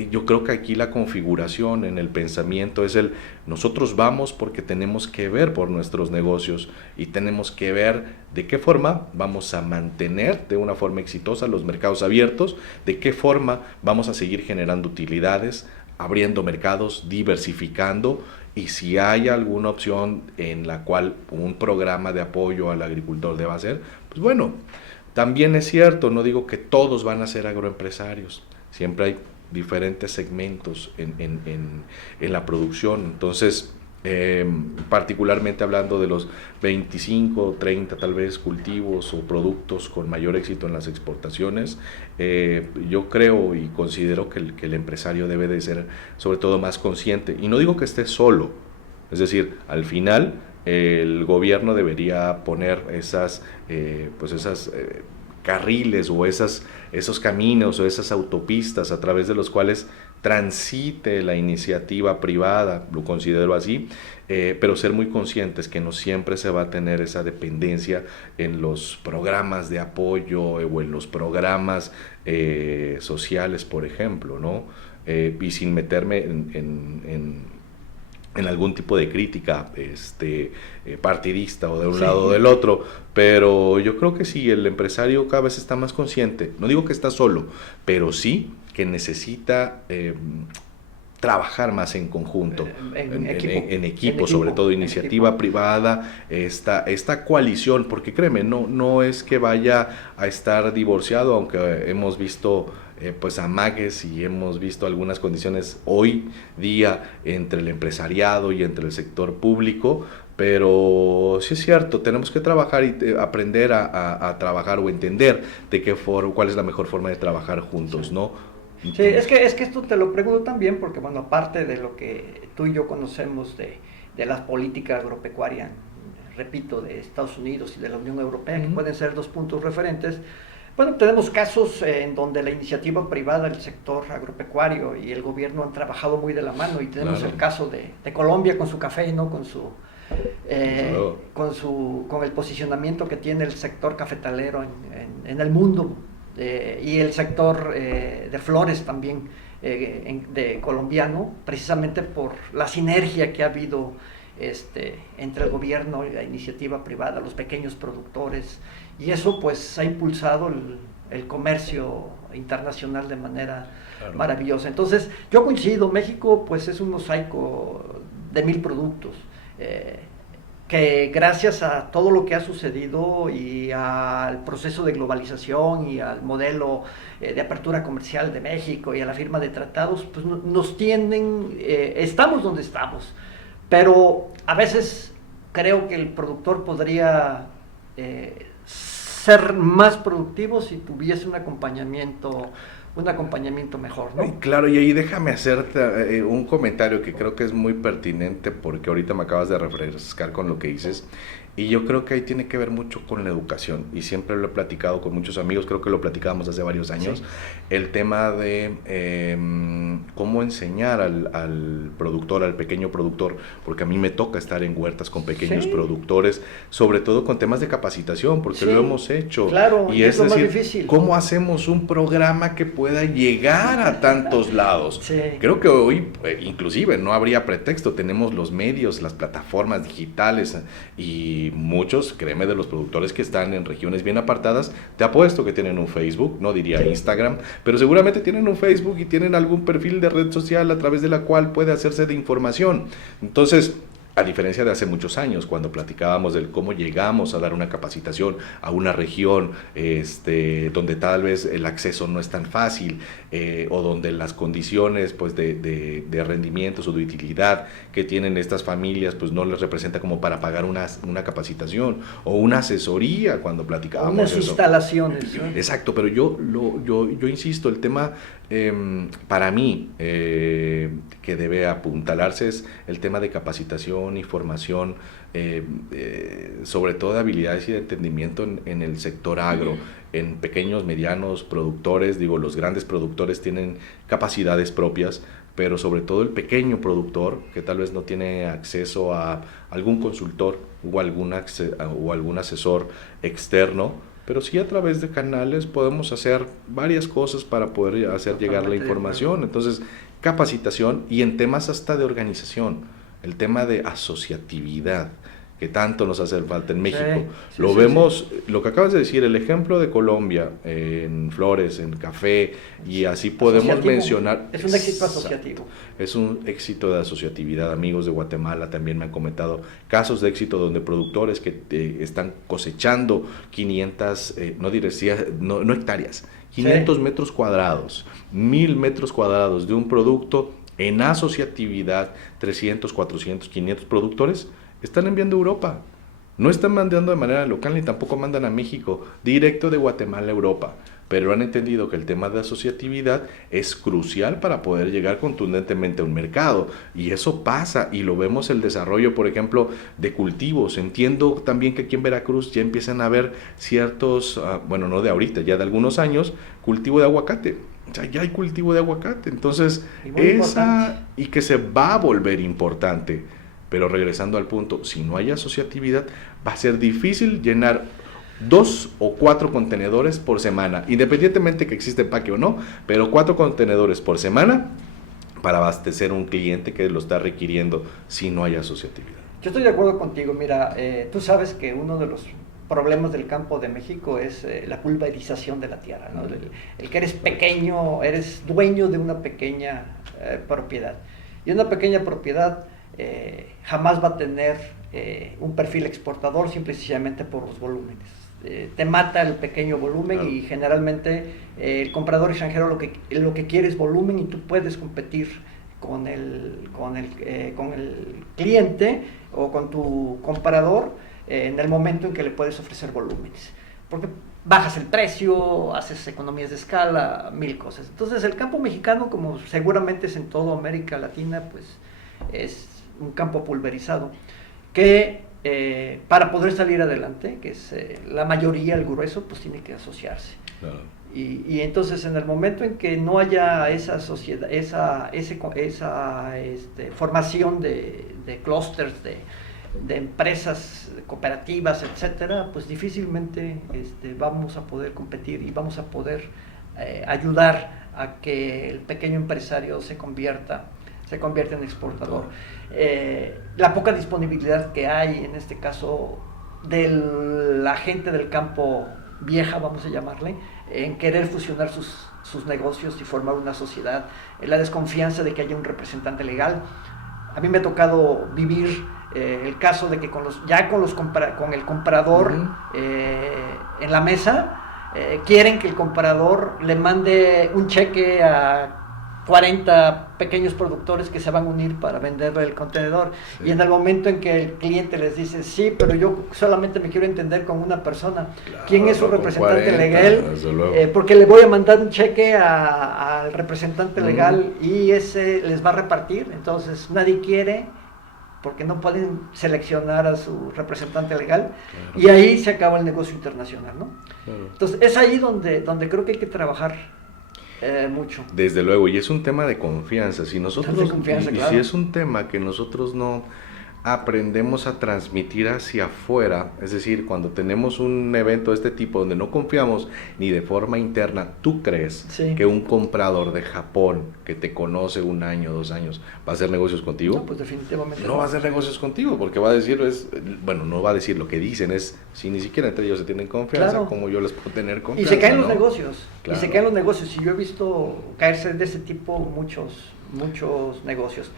Yo creo que aquí la configuración en el pensamiento es nosotros vamos porque tenemos que ver por nuestros negocios y tenemos que ver de qué forma vamos a mantener de una forma exitosa los mercados abiertos, de qué forma vamos a seguir generando utilidades, abriendo mercados, diversificando, y si hay alguna opción en la cual un programa de apoyo al agricultor deba ser, pues bueno, también es cierto, no digo que todos van a ser agroempresarios, siempre hay diferentes segmentos en la producción. Entonces, particularmente hablando de los 25, 30 tal vez cultivos o productos con mayor éxito en las exportaciones, yo creo y considero que el empresario debe de ser sobre todo más consciente, y no digo que esté solo, es decir, al final el gobierno debería poner esas carriles o esos caminos o esas autopistas a través de los cuales transite la iniciativa privada, lo considero así, pero ser muy conscientes que no siempre se va a tener esa dependencia en los programas de apoyo o en los programas sociales, por ejemplo, ¿no? y sin meterme en algún tipo de crítica partidista o de un lado o del otro, pero yo creo que sí, el empresario cada vez está más consciente, no digo que está solo, pero sí que necesita trabajar más en conjunto, en equipo, sobre todo iniciativa privada, esta coalición, porque créeme, no es que vaya a estar divorciado, aunque hemos visto pues amagues y hemos visto algunas condiciones hoy día entre el empresariado y entre el sector público, pero sí es cierto, tenemos que trabajar y aprender a trabajar o entender cuál es la mejor forma de trabajar juntos, ¿no? Sí, es que esto te lo pregunto también porque, bueno, aparte de lo que tú y yo conocemos de la política agropecuaria, repito, de Estados Unidos y de la Unión Europea, que pueden ser dos puntos referentes, bueno, tenemos casos en donde la iniciativa privada, el sector agropecuario y el gobierno han trabajado muy de la mano, y tenemos el caso de Colombia con su café, ¿no? Con el posicionamiento que tiene el sector cafetalero en el mundo. Y el sector de flores también de colombiano, precisamente por la sinergia que ha habido entre el gobierno y la iniciativa privada, los pequeños productores, y eso pues ha impulsado el comercio internacional de manera maravillosa. Entonces yo coincido, México pues es un mosaico de 1000 productos, que gracias a todo lo que ha sucedido y al proceso de globalización y al modelo de apertura comercial de México y a la firma de tratados, pues nos tienden, estamos donde estamos, pero a veces creo que el productor podría ser más productivo si tuviese un acompañamiento mejor, ¿no? Claro, y ahí déjame hacerte un comentario que creo que es muy pertinente, porque ahorita me acabas de refrescar con lo que dices, y yo creo que ahí tiene que ver mucho con la educación, y siempre lo he platicado con muchos amigos, creo que lo platicábamos hace varios años, el tema de cómo enseñar al productor, al pequeño productor, porque a mí me toca estar en huertas con pequeños productores, sobre todo con temas de capacitación, porque lo hemos hecho, claro, y es lo decir, más difícil. ¿cómo hacemos un programa que pueda llegar a tantos lados? Creo que hoy, inclusive, no habría pretexto, tenemos los medios, las plataformas digitales, y muchos, créeme, de los productores que están en regiones bien apartadas, te apuesto que tienen un Facebook, no diría Instagram, pero seguramente tienen un Facebook y tienen algún perfil de red social a través de la cual puede hacerse de información. Entonces, a diferencia de hace muchos años, cuando platicábamos de cómo llegamos a dar una capacitación a una región donde tal vez el acceso no es tan fácil, o donde las condiciones pues, de rendimientos o de utilidad que tienen estas familias pues no les representa como para pagar una capacitación o una asesoría, cuando platicábamos unas instalaciones, ¿no? Exacto, pero yo insisto, el tema para mí que debe apuntalarse es el tema de capacitación y formación, sobre todo de habilidades y de entendimiento en el sector agro, en pequeños, medianos productores. Digo, los grandes productores tienen capacidades propias, pero sobre todo el pequeño productor que tal vez no tiene acceso a algún consultor o algún asesor externo, pero sí a través de canales podemos hacer varias cosas para poder hacer llegar la información. Entonces, capacitación, y en temas hasta de organización, el tema de asociatividad, que tanto nos hace falta en México. Lo vemos, lo que acabas de decir, el ejemplo de Colombia, en flores, en café, y así podemos mencionar. Es un éxito asociativo. Es un éxito de asociatividad. Amigos de Guatemala también me han comentado casos de éxito donde productores que están cosechando 500, no hectáreas, 500 metros cuadrados, 1000 metros cuadrados de un producto en asociatividad, 300, 400, 500 productores, están enviando a Europa. No están mandando de manera local ni tampoco mandan a México, directo de Guatemala a Europa. Pero han entendido que el tema de asociatividad es crucial para poder llegar contundentemente a un mercado. Y eso pasa, y lo vemos el desarrollo, por ejemplo, de cultivos. Entiendo también que aquí en Veracruz ya empiezan a haber ciertos, bueno, no de ahorita, ya de algunos años, cultivo de aguacate. O sea, ya hay cultivo de aguacate. Entonces, y que se va a volver importante. Pero regresando al punto, si no hay asociatividad, va a ser difícil llenar 2 o 4 contenedores por semana, independientemente que exista empaque o no, pero 4 contenedores por semana para abastecer a un cliente que lo está requiriendo si no hay asociatividad. Yo estoy de acuerdo contigo. Mira, tú sabes que uno de los problemas del campo de México es la pulverización de la tierra, ¿no? El que eres pequeño, eres dueño de una pequeña propiedad. Y una pequeña propiedad jamás va a tener un perfil exportador simple y sencillamente por los volúmenes. Te mata el pequeño volumen, claro. Y generalmente el comprador extranjero lo que quiere es volumen, y tú puedes competir con el cliente o con tu comprador en el momento en que le puedes ofrecer volúmenes, porque bajas el precio, haces economías de escala, mil cosas. Entonces el campo mexicano, como seguramente es en toda América Latina, pues es un campo pulverizado que para poder salir adelante, que es la mayoría, el grueso, pues tiene que asociarse. Claro. Y entonces en el momento en que no haya esa sociedad, esa formación de clústeres, de empresas cooperativas, etcétera, pues difícilmente vamos a poder competir y vamos a poder ayudar a que el pequeño empresario se convierta en exportador. La poca disponibilidad que hay en este caso de la gente del campo vieja, vamos a llamarle, en querer fusionar sus negocios y formar una sociedad, la desconfianza de que haya un representante legal. A mí me ha tocado vivir el caso de que con el comprador en la mesa, quieren que el comprador le mande un cheque a 40 pequeños productores que se van a unir para venderle el contenedor. Sí. Y en el momento en que el cliente les dice, sí, pero yo solamente me quiero entender con una persona, claro, ¿quién es su representante 40, legal? Porque le voy a mandar un cheque al representante legal y ese les va a repartir. Entonces nadie quiere, porque no pueden seleccionar a su representante legal, claro. Y ahí se acaba el negocio internacional, ¿no? Claro. Entonces es ahí donde creo que hay que trabajar mucho. Desde luego, y es un tema de confianza. Si nosotros, claro. Si es un tema que nosotros no aprendemos a transmitir hacia afuera, es decir, cuando tenemos un evento de este tipo donde no confiamos ni de forma interna, ¿tú crees que un comprador de Japón que te conoce 1 año, 2 años, va a hacer negocios contigo? No, pues definitivamente no va a hacer negocios contigo, porque va a decir, no va a decir lo que dicen, es si ni siquiera entre ellos se tienen confianza, claro. ¿Cómo yo les puedo tener confianza? Y se caen los negocios, claro. Y se caen los negocios, y yo he visto caerse de ese tipo muchos negocios.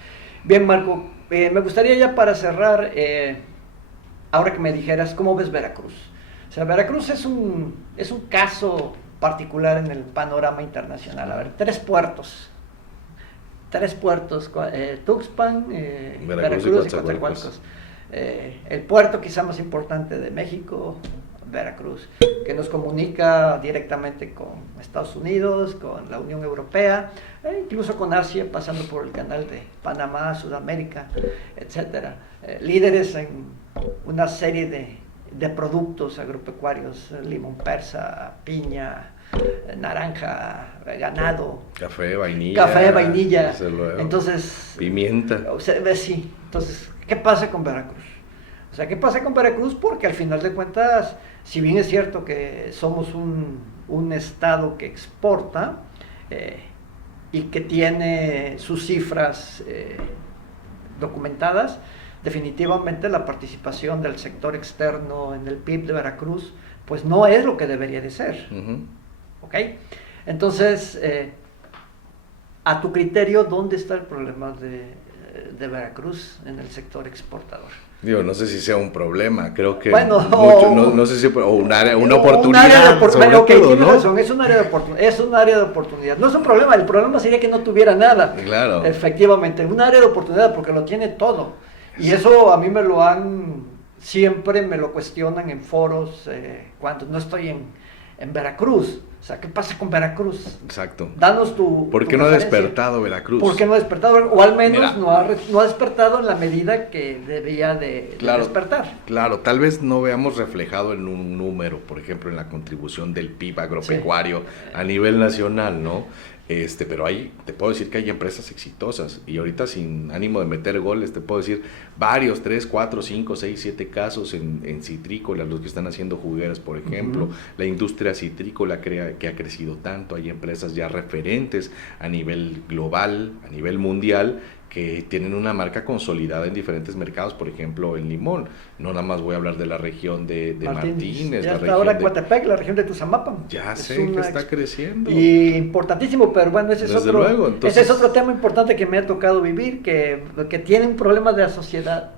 Bien, Marco, me gustaría ya para cerrar, ahora que me dijeras, ¿cómo ves Veracruz? O sea, Veracruz es un caso particular en el panorama internacional. A ver, 3 puertos, Tuxpan, Veracruz y Coatzacoalcos. El puerto quizá más importante de México, Veracruz, que nos comunica directamente con Estados Unidos, con la Unión Europea, incluso con Asia, pasando por el canal de Panamá, Sudamérica, etcétera. Líderes en una serie de productos agropecuarios, limón persa, piña, naranja, ganado, café, vainilla, entonces, pimienta. Sí, entonces, ¿qué pasa con Veracruz? O sea, ¿qué pasa con Veracruz? Porque al final de cuentas, si bien es cierto que somos un estado que exporta y que tiene sus cifras documentadas, definitivamente la participación del sector externo en el PIB de Veracruz, pues no es lo que debería de ser. ¿Ok? Entonces, a tu criterio, ¿dónde está el problema de Veracruz en el sector exportador? Digo, no sé si sea un problema, creo que no sé si una oportunidad, razón, es un área de oportunidad, no es un problema, el problema sería que no tuviera nada. Claro. Efectivamente, un área de oportunidad porque lo tiene todo, y eso a mí siempre me lo cuestionan en foros cuando no estoy en Veracruz. O sea, ¿qué pasa con Veracruz? Exacto. Danos tu ¿Por qué no ha despertado Veracruz? ¿Por qué no ha despertado? O al menos no ha despertado en la medida que debía de despertar. Claro, tal vez no veamos reflejado en un número, por ejemplo, en la contribución del PIB agropecuario a nivel nacional, ¿no? Pero te puedo decir que hay empresas exitosas, y ahorita sin ánimo de meter goles, te puedo decir varios, 3, 4, 5, 6, 7 casos en citrícola, los que están haciendo jugueras, por ejemplo, la industria citrícola crea que ha crecido tanto, hay empresas ya referentes a nivel global, a nivel mundial, que tienen una marca consolidada en diferentes mercados, por ejemplo, el limón. No nada más voy a hablar de la región de Martínez. Ya hasta ahora Coatepec, la región de Tuzamapa. Ya sé que está creciendo. Y importantísimo, pero bueno, ese es otro tema importante que me ha tocado vivir, que tiene un problema de asociatividad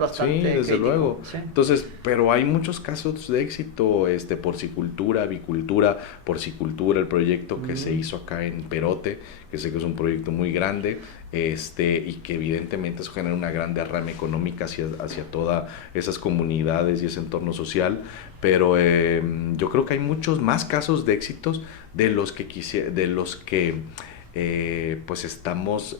bastante. Sí, desde crítico. luego. Sí. Entonces, pero hay muchos casos de éxito, porcicultura, avicultura, porcicultura, el proyecto que se hizo acá en Perote, que sé que es un proyecto muy grande, y que evidentemente eso genera una gran derrama económica hacia todas esas comunidades y ese entorno social, pero yo creo que hay muchos más casos de éxitos de los que pues estamos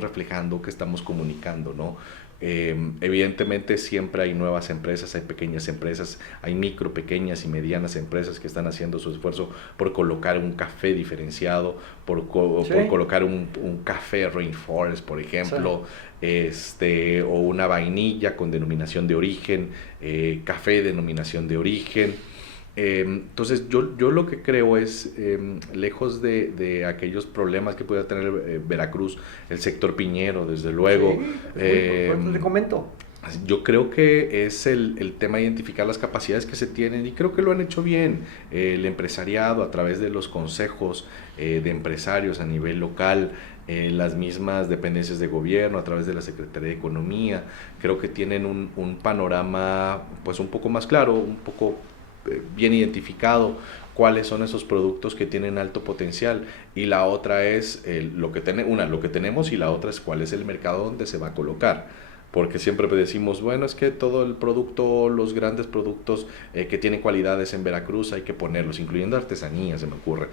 reflejando, que estamos comunicando, ¿no? Evidentemente siempre hay nuevas empresas, hay pequeñas empresas, hay micro, pequeñas y medianas empresas que están haciendo su esfuerzo por colocar un café diferenciado, por colocar un café Rainforest, por ejemplo, o una vainilla con denominación de origen, café denominación de origen. Entonces yo lo que creo es, lejos de aquellos problemas que pueda tener Veracruz, el sector piñero, desde luego, te comento. Yo creo que es el tema de identificar las capacidades que se tienen, y creo que lo han hecho bien el empresariado a través de los consejos de empresarios a nivel local, las mismas dependencias de gobierno, a través de la Secretaría de Economía. Creo que tienen un panorama pues un poco más claro, un poco bien identificado cuáles son esos productos que tienen alto potencial, y la otra es lo que tenemos, y la otra es cuál es el mercado donde se va a colocar. Porque siempre decimos, bueno, es que todo el producto, los grandes productos que tienen cualidades en Veracruz hay que ponerlos, incluyendo artesanía, se me ocurre.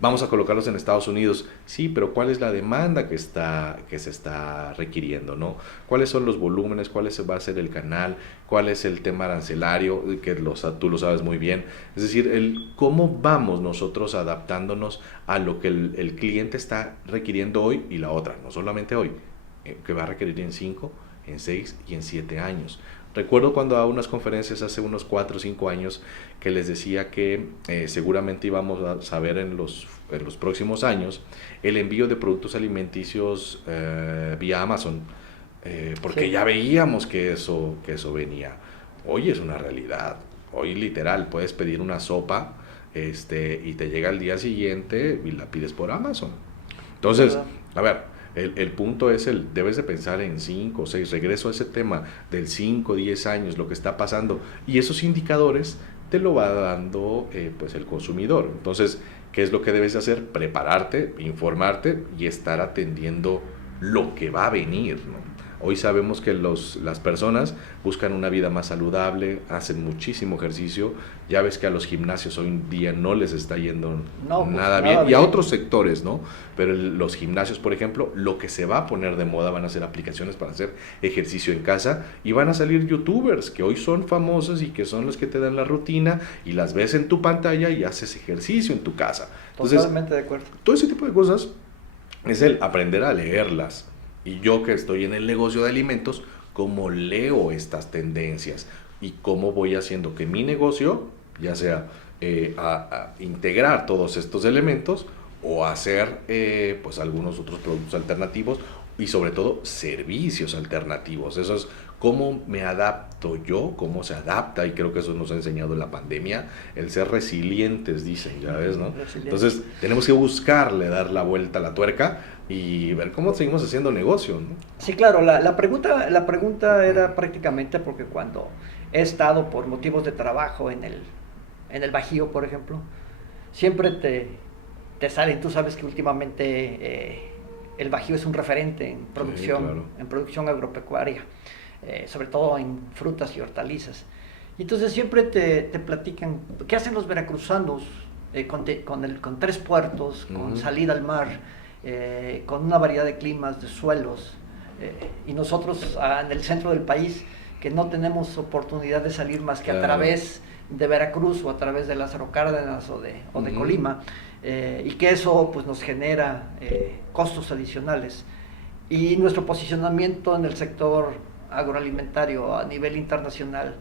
Vamos a colocarlos en Estados Unidos. Sí, pero ¿cuál es la demanda que se está requiriendo, ¿no? ¿Cuáles son los volúmenes? ¿Cuál va a ser el canal? ¿Cuál es el tema arancelario? Que tú lo sabes muy bien. Es decir, cómo vamos nosotros adaptándonos a lo que el cliente está requiriendo hoy, y la otra, no solamente hoy, que va a requerir en 5, en 6 y en 7 años. Recuerdo cuando a unas conferencias hace unos 4 o 5 años que les decía que seguramente íbamos a saber en los próximos años el envío de productos alimenticios vía Amazon, porque ya veíamos que eso venía. Hoy es una realidad. Hoy literal puedes pedir una sopa y te llega al día siguiente y la pides por Amazon. Entonces, a ver, el punto es debes de pensar en 5 o 6, regreso a ese tema del 5, 10 años, lo que está pasando, y esos indicadores te lo va dando pues el consumidor. Entonces, ¿qué es lo que debes hacer? Prepararte, informarte y estar atendiendo lo que va a venir, ¿no? Hoy sabemos que las personas buscan una vida más saludable, hacen muchísimo ejercicio. Ya ves que a los gimnasios hoy en día no les está yendo nada bien, y a otros sectores, ¿no? Pero los gimnasios, por ejemplo, lo que se va a poner de moda van a ser aplicaciones para hacer ejercicio en casa, y van a salir youtubers que hoy son famosos y que son los que te dan la rutina, y las ves en tu pantalla y haces ejercicio en tu casa. Entonces, totalmente de acuerdo. Todo ese tipo de cosas es el aprender a leerlas. Y yo, que estoy en el negocio de alimentos, cómo leo estas tendencias y cómo voy haciendo que mi negocio, ya sea a integrar todos estos elementos, o hacer pues algunos otros productos alternativos, y sobre todo servicios alternativos. Eso es cómo me adapto yo, cómo se adapta, y creo que eso nos ha enseñado la pandemia, el ser resilientes, dicen, ya ves, ¿no? Entonces tenemos que buscarle dar la vuelta a la tuerca y ver cómo seguimos haciendo negocio, ¿no? Sí, claro, la pregunta era prácticamente porque cuando he estado por motivos de trabajo en el Bajío, por ejemplo, siempre te salen, tú sabes que últimamente el Bajío es un referente en producción, sí, claro, en producción agropecuaria, sobre todo en frutas y hortalizas. Y entonces siempre te platican, ¿qué hacen los veracruzanos con 3 puertos, con salida al mar, con una variedad de climas, de suelos, y nosotros en el centro del país, que no tenemos oportunidad de salir más que a través de Veracruz o a través de Lázaro Cárdenas o de Colima, y que eso pues nos genera costos adicionales? Y nuestro posicionamiento en el sector agroalimentario a nivel internacional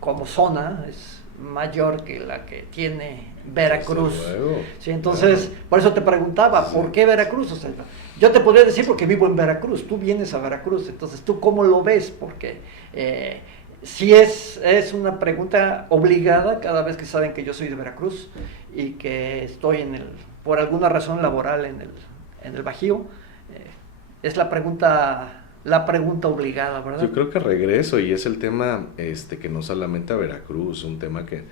como zona es mayor que la que tiene Veracruz. Sí, Claro. entonces, por eso te preguntaba, ¿por qué Veracruz? O sea, yo te podría decir porque vivo en Veracruz, tú vienes a Veracruz, entonces tú cómo lo ves, porque sí es una pregunta obligada cada vez que saben que yo soy de Veracruz y que estoy por alguna razón laboral en el Bajío, es la pregunta obligada, ¿verdad? Yo creo que regreso y es el tema que no solamente a Veracruz, un tema que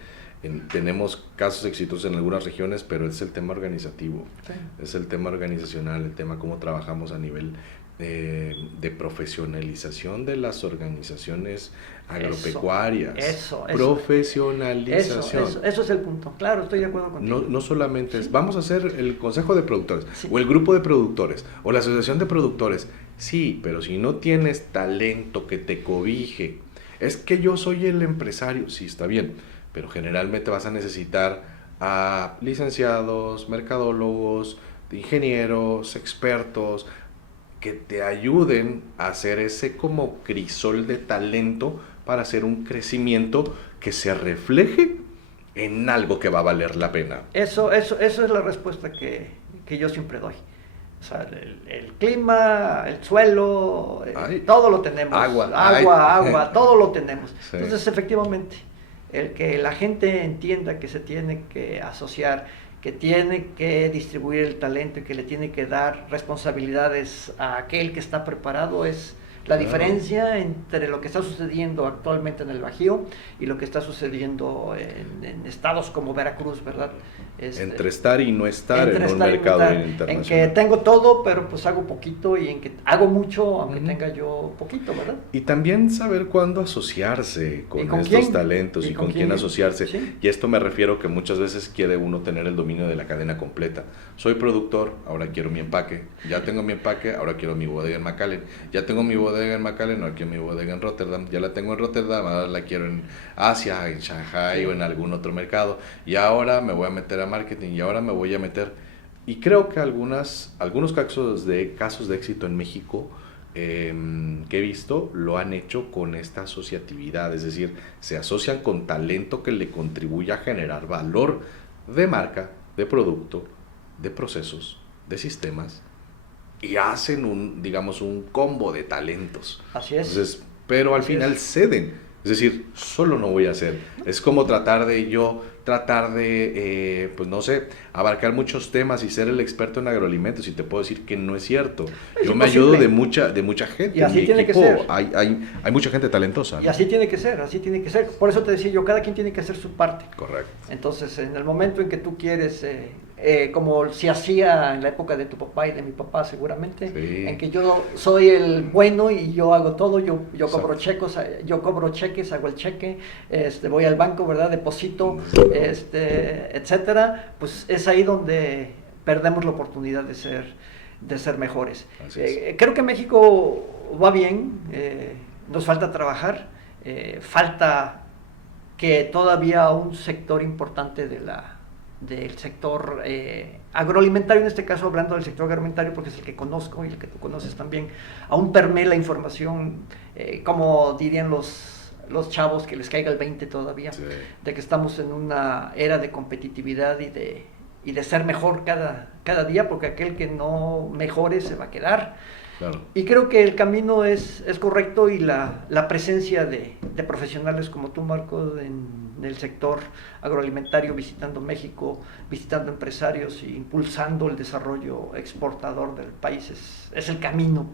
tenemos casos exitosos en algunas regiones, pero es el tema organizativo, Sí. es el tema organizacional, el tema cómo trabajamos a nivel de profesionalización de las organizaciones agropecuarias. Eso. Profesionalización. Eso es el punto. Claro, estoy de acuerdo contigo. No solamente es, vamos a hacer el consejo de productores, Sí. o el grupo de productores, o la asociación de productores. Sí, pero si no tienes talento que te cobije, es que yo soy el empresario, sí, está bien, pero generalmente vas a necesitar a licenciados, mercadólogos, ingenieros, expertos, que te ayuden a hacer ese como crisol de talento para hacer un crecimiento que se refleje en algo que va a valer la pena. Eso es la respuesta que yo siempre doy. O sea, el clima, el suelo, todo lo tenemos. Agua, todo lo tenemos. Sí. Entonces, efectivamente, el que la gente entienda que se tiene que asociar, que tiene que distribuir el talento y que le tiene que dar responsabilidades a aquel que está preparado es la diferencia entre lo que está sucediendo actualmente en el Bajío y lo que está sucediendo en estados como Veracruz, ¿verdad? Entre estar y no estar en un mercado internacional. En que tengo todo, pero pues hago poquito, y en que hago mucho, aunque tenga yo poquito, ¿verdad? Y también saber cuándo asociarse con estos talentos y con quién asociarse. Sí. Y esto me refiero que muchas veces quiere uno tener el dominio de la cadena completa. Soy productor, ahora quiero mi empaque. Ya tengo mi empaque, ahora quiero mi bodega en McAllen. Ya tengo mi bodega en McAllen, ahora quiero mi bodega en Rotterdam. Ya la tengo en Rotterdam, ahora la quiero en Asia, en Shanghai o en algún otro mercado. Y ahora me voy a meter a marketing y ahora me voy a meter. Y creo que algunos casos de éxito en México que he visto lo han hecho con esta asociatividad, es decir, se asocian con talento que le contribuye a generar valor de marca, de producto, de procesos, de sistemas, y hacen un combo de talentos. Así es. Entonces, pero al final ceden, es decir, solo no voy a hacer. Es como tratar de, pues no sé, abarcar muchos temas y ser el experto en agroalimentos, y te puedo decir que no es cierto. Yo me ayudo de mucha gente. Y así tiene que ser. Hay mucha gente talentosa, ¿no? Y así tiene que ser, así tiene que ser. Por eso te decía yo, cada quien tiene que hacer su parte. Correcto. Entonces, en el momento en que tú quieres, como se hacía en la época de tu papá y de mi papá seguramente, Sí. en que yo soy el bueno y yo hago todo, yo cobro cheques, hago el cheque, voy al banco, ¿verdad? Deposito, etcétera, pues es ahí donde perdemos la oportunidad de ser mejores. Creo que México va bien, nos falta trabajar, falta que todavía un sector importante del sector agroalimentario, en este caso hablando del sector agroalimentario porque es el que conozco y el que tú conoces también, aún permea la información, como dirían los chavos, que les caiga el 20 todavía, Sí. de que estamos en una era de competitividad y de ser mejor cada día, porque aquel que no mejore se va a quedar. Claro. Y creo que el camino es correcto, y la presencia de profesionales como tú, Marco, en el sector agroalimentario, visitando México, visitando empresarios e impulsando el desarrollo exportador del país es el camino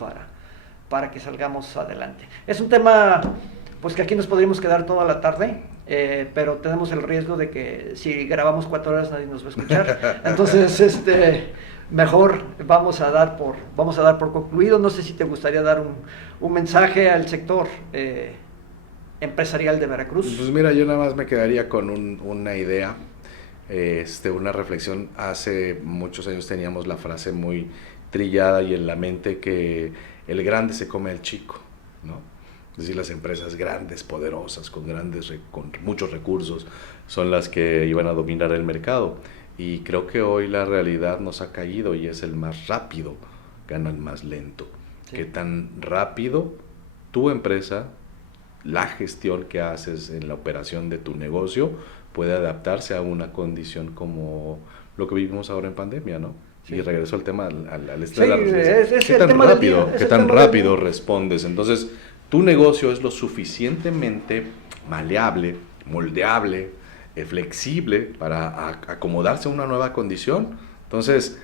para que salgamos adelante. Es un tema pues que aquí nos podríamos quedar toda la tarde, pero tenemos el riesgo de que si grabamos 4 horas nadie nos va a escuchar. Entonces, mejor vamos a dar por concluido. No sé si te gustaría dar un mensaje al sector empresarial de Veracruz. Pues mira, yo nada más me quedaría con una idea, una reflexión. Hace muchos años teníamos la frase muy trillada y en la mente que el grande se come al chico, ¿no? Es decir, las empresas grandes, poderosas, con muchos recursos, son las que iban a dominar el mercado. Y creo que hoy la realidad nos ha caído y es el más rápido gana el más lento. Sí. ¿Qué tan rápido tu empresa, la gestión que haces en la operación de tu negocio, puede adaptarse a una condición como lo que vivimos ahora en pandemia, ¿no? Sí. Y regreso al tema, al estrés de la ¿qué tan rápido, qué tan rápido respondes? Entonces, tu negocio es lo suficientemente maleable, moldeable, flexible para acomodarse a una nueva condición. Entonces,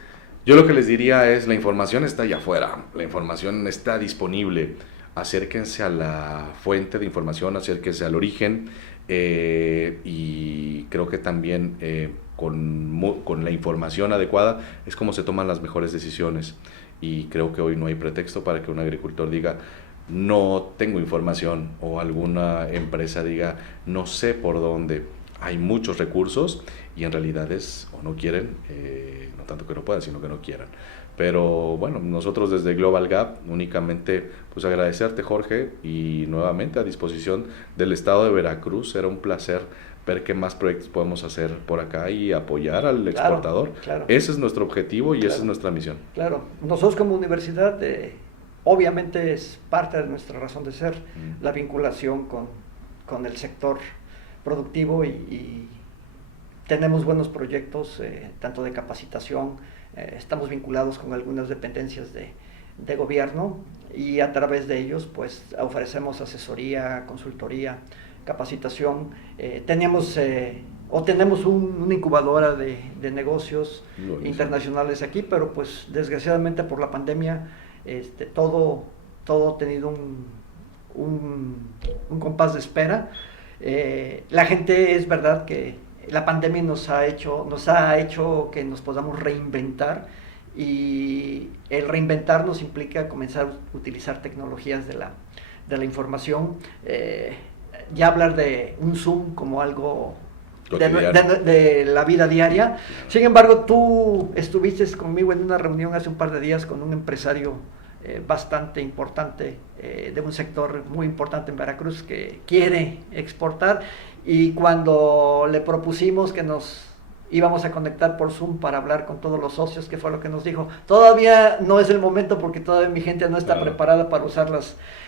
yo lo que les diría es, la información está allá afuera, la información está disponible. Acérquense a la fuente de información, acérquense al origen, y creo que también con la información adecuada es como se toman las mejores decisiones. Y creo que hoy no hay pretexto para que un agricultor diga no tengo información, o alguna empresa diga no sé por dónde. Hay muchos recursos y en realidad es o no quieren, no tanto que no puedan, sino que no quieran. Pero bueno, nosotros desde Global Gap únicamente pues agradecerte, Jorge, y nuevamente a disposición del estado de Veracruz. Será un placer ver qué más proyectos podemos hacer por acá y apoyar al exportador. Claro. Ese es nuestro objetivo y esa es nuestra misión. Claro, nosotros como universidad obviamente es parte de nuestra razón de ser, la vinculación con el sector productivo, y tenemos buenos proyectos, tanto de capacitación, estamos vinculados con algunas dependencias de gobierno, y a través de ellos pues ofrecemos asesoría, consultoría, capacitación. Tenemos una incubadora de negocios internacionales aquí, pero pues desgraciadamente por la pandemia todo ha tenido un compás de espera. La gente, es verdad que la pandemia nos ha hecho que nos podamos reinventar, y el reinventarnos implica comenzar a utilizar tecnologías de la información, ya hablar de un Zoom como algo de la vida diaria. Sin embargo, tú estuviste conmigo en una reunión hace un par de días con un empresario bastante importante, de un sector muy importante en Veracruz, que quiere exportar, y cuando le propusimos que nos íbamos a conectar por Zoom para hablar con todos los socios, ¿qué fue lo que nos dijo? Todavía no es el momento porque todavía mi gente no está preparada para usar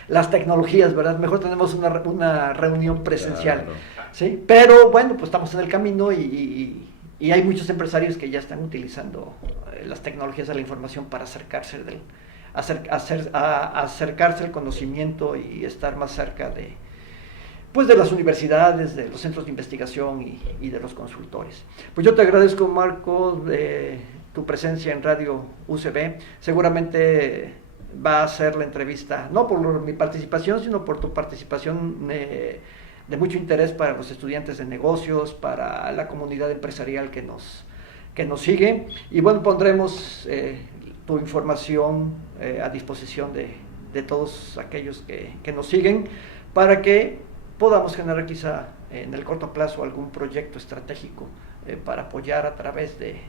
las tecnologías, ¿verdad? Mejor tenemos una reunión presencial, ¿sí? Pero bueno, pues estamos en el camino, y hay muchos empresarios que ya están utilizando las tecnologías de la información para acercarse al conocimiento y estar más cerca de las universidades, de los centros de investigación y de los consultores. Pues yo te agradezco, Marco, de tu presencia en Radio UCB. Seguramente va a ser la entrevista, no por mi participación, sino por tu participación de mucho interés para los estudiantes de negocios, para la comunidad empresarial que nos sigue. Y bueno, pondremos tu información a disposición de todos aquellos que nos siguen, para que podamos generar quizá en el corto plazo algún proyecto estratégico para apoyar a través de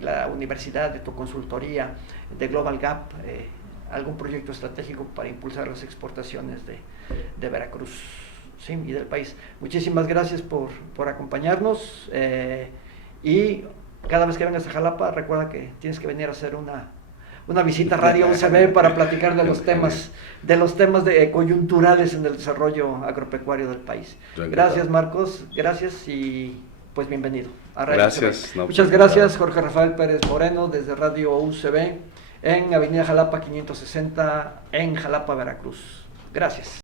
la universidad, de tu consultoría, de Global Gap, algún proyecto estratégico para impulsar las exportaciones de Veracruz, ¿sí? Y del país. Muchísimas gracias por acompañarnos, y cada vez que vengas a Jalapa recuerda que tienes que venir a hacer una visita a Radio UCB para platicar de los temas coyunturales en el desarrollo agropecuario del país. Gracias, Marcos, gracias, y pues bienvenido a Radio UCB. Muchas gracias, Jorge Rafael Pérez Moreno, desde Radio UCB, en Avenida Jalapa 560, en Jalapa, Veracruz. Gracias.